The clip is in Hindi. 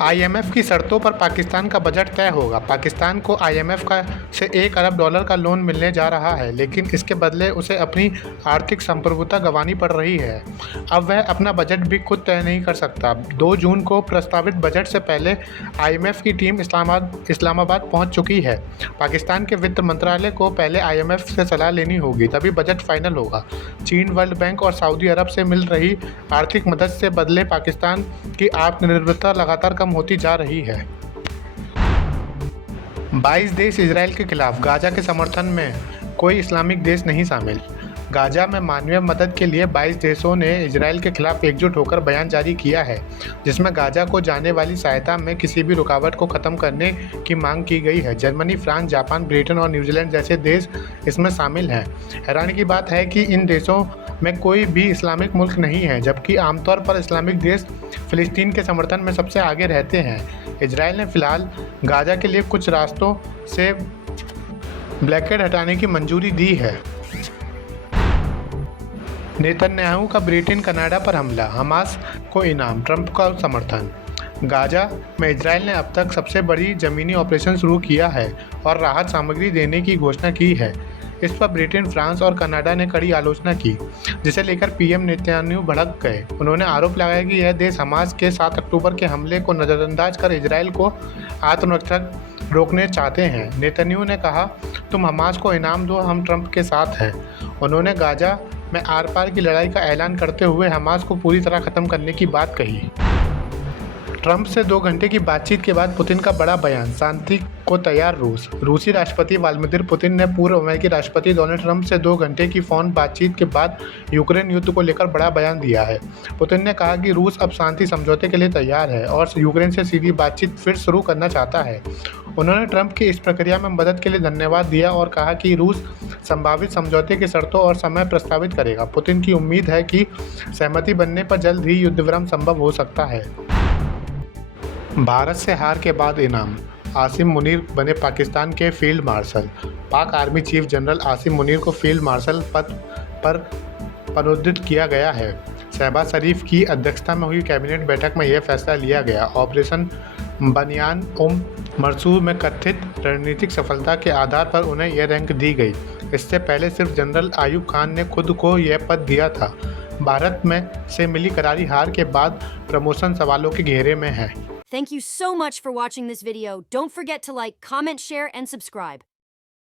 आईएमएफ की शर्तों पर पाकिस्तान का बजट तय होगा। पाकिस्तान को आईएमएफ का से $1 अरब का लोन मिलने जा रहा है, लेकिन इसके बदले उसे अपनी आर्थिक संप्रभुता गंवानी पड़ रही है। अब वह अपना बजट भी खुद तय नहीं कर सकता। 2 जून को प्रस्तावित बजट से पहले आईएमएफ की टीम इस्लामाबाद पहुंच चुकी है। पाकिस्तान के वित्त मंत्रालय को पहले आईएमएफ से सलाह लेनी होगी, तभी बजट फाइनल होगा। चीन, वर्ल्ड बैंक और सऊदी अरब से मिल रही आर्थिक मदद से बदले पाकिस्तान की आत्मनिर्भरता लगातार कम होती जा रही है। 22 देश इजरायल के खिलाफ, गाजा के समर्थन में कोई इस्लामिक देश नहीं शामिल। गाजा में मानवीय मदद के लिए 22 देशों ने इजरायल के खिलाफ एकजुट होकर बयान जारी किया है, जिसमें गाजा को जाने वाली सहायता में किसी भी रुकावट को खत्म करने की मांग की गई है। जर्मनी, फ्रांस, जापान, ब्रिटेन और न्यूजीलैंड जैसे देश इसमें शामिल हैं। हैरानी की बात है कि इन देशों में कोई भी इस्लामिक मुल्क नहीं है, जबकि आमतौर पर इस्लामिक देश फिलिस्तीन के समर्थन में सबसे आगे रहते हैं। इजरायल ने फिलहाल गाजा के लिए कुछ रास्तों से ब्लॉकेड हटाने की मंजूरी दी है। नेतन्याहू का ब्रिटेन कनाडा पर हमला, हमास को इनाम, ट्रंप का समर्थन। गाजा में इजरायल ने अब तक सबसे बड़ी ज़मीनी ऑपरेशन शुरू किया है और राहत सामग्री देने की घोषणा की है। इस पर ब्रिटेन, फ्रांस और कनाडा ने कड़ी आलोचना की, जिसे लेकर पीएम नेतन्याहू भड़क गए। उन्होंने आरोप लगाया कि यह देश हमास के 7 अक्टूबर के हमले को नज़रअंदाज कर इजरायल को आत्मरक्षा रोकने चाहते हैं। नेतन्याहू ने कहा, तुम हमास को इनाम दो, हम ट्रंप के साथ हैं। उन्होंने गाजा में आर-पार की लड़ाई का ऐलान करते हुए हमास को पूरी तरह खत्म करने की बात कही। ट्रंप से 2 घंटे की बातचीत के बाद पुतिन का बड़ा बयान, शांति को तैयार रूस। रूसी राष्ट्रपति व्लादिमीर पुतिन ने पूर्व अमेरिकी राष्ट्रपति डोनाल्ड ट्रंप से 2 घंटे की फ़ोन बातचीत के बाद यूक्रेन युद्ध को लेकर बड़ा बयान दिया है। पुतिन ने कहा कि रूस अब शांति समझौते के लिए तैयार है और यूक्रेन से सीधी बातचीत फिर शुरू करना चाहता है। उन्होंने ट्रंप की इस प्रक्रिया में मदद के लिए धन्यवाद दिया और कहा कि रूस संभावित समझौते की शर्तों और समय प्रस्तावित करेगा। पुतिन की उम्मीद है कि सहमति बनने पर जल्द ही युद्धविराम संभव हो सकता है। भारत से हार के बाद इनाम, आसिम मुनीर बने पाकिस्तान के फील्ड मार्शल। पाक army chief general Asim Munir को फील्ड मार्शल पद पर पदोन्नत किया गया है। शहबाज शरीफ की अध्यक्षता में हुई कैबिनेट बैठक में यह फैसला लिया गया। ऑपरेशन बनियान मरसूर में कथित रणनीतिक सफलता के आधार पर उन्हें यह रैंक दी गई। इससे पहले सिर्फ जनरल आयूब खान ने खुद को यह पद दिया था। भारत में से मिली करारी हार के बाद प्रमोशन सवालों के घेरे में है। Thank you so much for watching this video. Don't forget to like, comment, share, and subscribe.